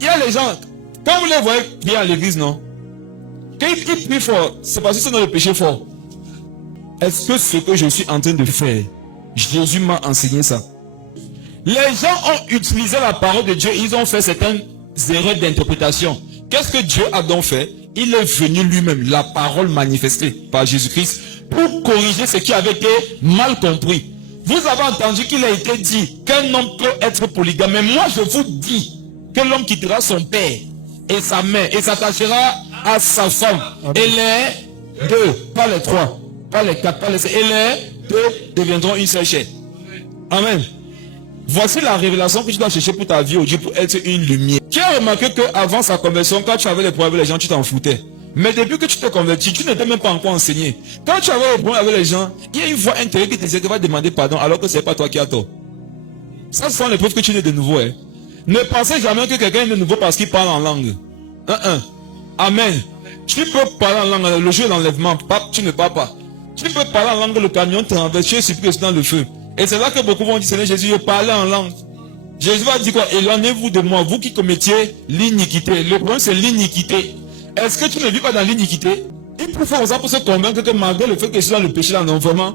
Il y a les gens, quand vous les voyez prier à l'église, non? Quand ils prient fort, c'est parce qu'ils sont dans le péché fort. Est-ce que ce que je suis en train de faire, Jésus m'a enseigné ça? Les gens ont utilisé la parole de Dieu, ils ont fait certaines erreurs d'interprétation. Qu'est-ce que Dieu a donc fait? Il est venu lui-même, la parole manifestée par Jésus-Christ, pour corriger ce qui avait été mal compris. Vous avez entendu qu'il a été dit qu'un homme peut être polygame. Mais moi, je vous dis que l'homme quittera son père et sa mère et s'attachera à sa femme. Et les deux, pas les trois, pas les quatre, pas les cinq, et les deux deviendront une seule chair. Amen. Voici la révélation que tu dois chercher pour ta vie aujourd'hui, pour être une lumière. Tu as remarqué qu'avant sa conversion, quand tu avais les problèmes avec les gens, tu t'en foutais. Mais depuis que tu t'es converti, tu n'étais même pas encore enseigné. Quand tu avais des problèmes avec les gens, il y a une voix intérieure qui te disait que va demander pardon alors que ce n'est pas toi qui as tort. Ça, ce sont les preuves que tu es de nouveau. Hein. Ne pensez jamais que quelqu'un est de nouveau parce qu'il parle en langue. Amen. Tu peux parler en langue le jour de l'enlèvement, tu ne parles pas. Tu peux parler en langue, le camion traverse, tu es surpris dans le feu. Et c'est là que beaucoup vont dire, Seigneur Jésus, je parlais en langue. Jésus va dire quoi? Éloignez-vous de moi, vous qui commettiez l'iniquité. Le problème, c'est l'iniquité. Est-ce que tu ne vis pas dans l'iniquité? Il faut faire ça pour se convaincre que malgré le fait que je suis dans le péché, là, non, vraiment,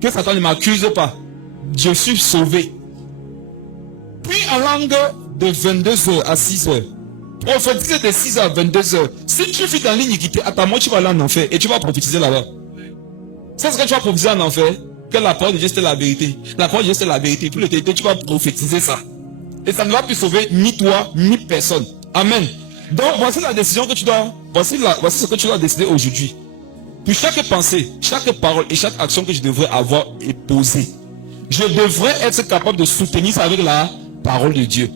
que Satan ne m'accuse pas. Je suis sauvé. Puis en langue de 22h à 6h. Prophétiser de 6h à 22h. Si tu vis dans l'iniquité, à ta mort, tu vas aller en enfer et tu vas prophétiser là-bas. C'est ce que tu vas prophétiser en enfer. Que la parole de Dieu c'est la vérité. La parole de Dieu c'est la vérité. Pour l'éternité, tu vas prophétiser ça. Et ça ne va plus sauver ni toi, ni personne. Amen. Donc voici la décision que tu dois. Voici ce que tu dois décider aujourd'hui. Pour chaque pensée, chaque parole et chaque action que je devrais avoir et poser, je devrais être capable de soutenir ça avec la parole de Dieu.